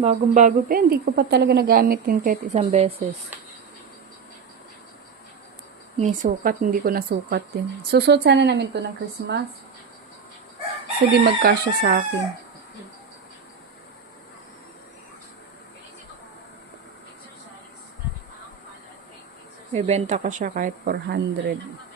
Bagong-bago pa, hindi ko pa talaga nagamit yun kahit isang beses. Ni sukat, hindi ko nasukat din. Susuot sana namin to ng Christmas. So, di magkasya sa akin. Ibenta ko siya kahit 400.